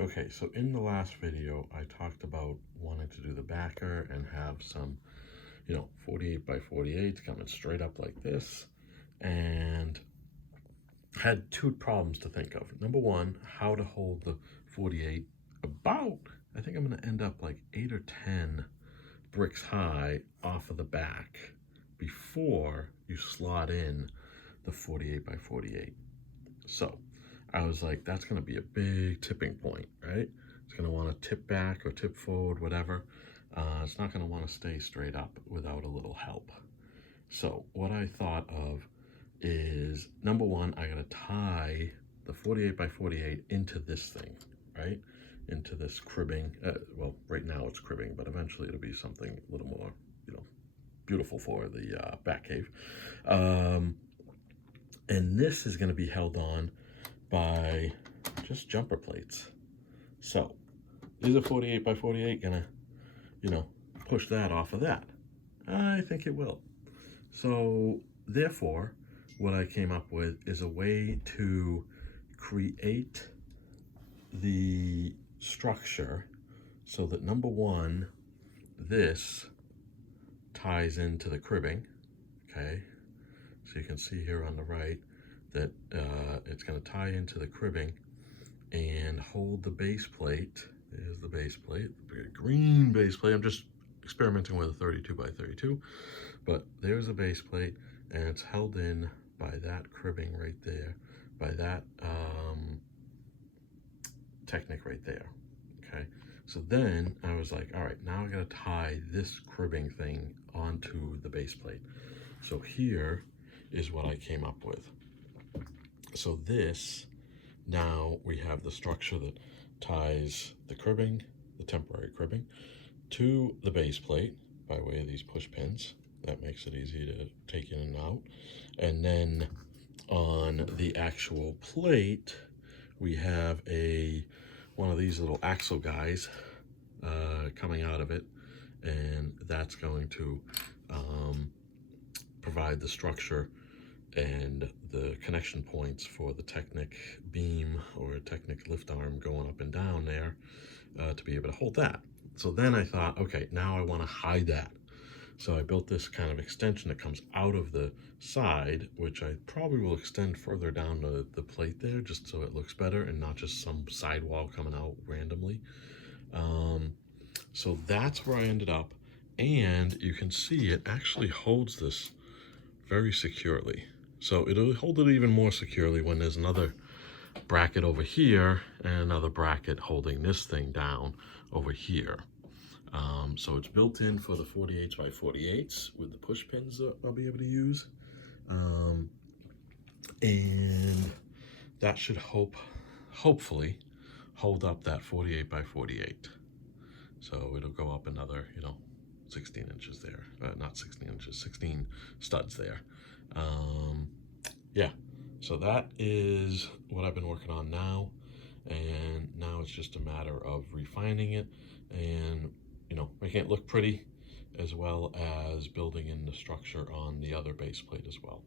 Okay, so in the last video, I talked about wanting to do the backer and have some, 48 by 48 coming straight up like this, and had two problems to think of. Number one, how to hold the 48 about, I think I'm going to end up like 8 or 10 bricks high off of the back before you slot in the 48 by 48. So I was like, that's going to be a big tipping point, right? It's going to want to tip back or tip forward, whatever. It's not going to want to stay straight up without a little help. So what I thought of is, number one, I got to tie the 48 by 48 into this thing, right? Into this cribbing. Well, right now it's cribbing, but eventually it'll be something a little more, beautiful for the back cave. And this is going to be held on by just jumper plates. So is a 48 by 48 gonna, push that off of that? I think it will. So therefore, what I came up with is a way to create the structure so that, number one, this ties into the cribbing, okay? So you can see here on the right that it's going to tie into the cribbing and hold the base plate. There's the base plate, the green base plate. I'm just experimenting with a 32 by 32, but there's a base plate, and it's held in by that cribbing right there, by that Technic right there, okay? So then I was like, all right, now I gotta tie this cribbing thing onto the base plate. So here is what I came up with. So this, now we have the structure that ties the cribbing, the temporary cribbing, to the base plate by way of these push pins. That makes it easy to take in and out. And then on the actual plate, we have one of these little axle guys coming out of it, and that's going to provide the structure and the connection points for the Technic beam or Technic lift arm going up and down there to be able to hold that. So then I thought, okay, now I want to hide that. So I built this kind of extension that comes out of the side, which I probably will extend further down the plate there just so it looks better and not just some sidewall coming out randomly. So that's where I ended up. And you can see it actually holds this very securely. So it'll hold it even more securely when there's another bracket over here and another bracket holding this thing down over here. So it's built in for the 48s by 48s with the push pins that I'll be able to use. And that should hopefully hold up that 48 by 48. So it'll go up another, 16 inches there. Not 16 inches, 16 studs there. Yeah, so that is what I've been working on now. And now it's just a matter of refining it and making it look pretty, as well as building in the structure on the other base plate as well.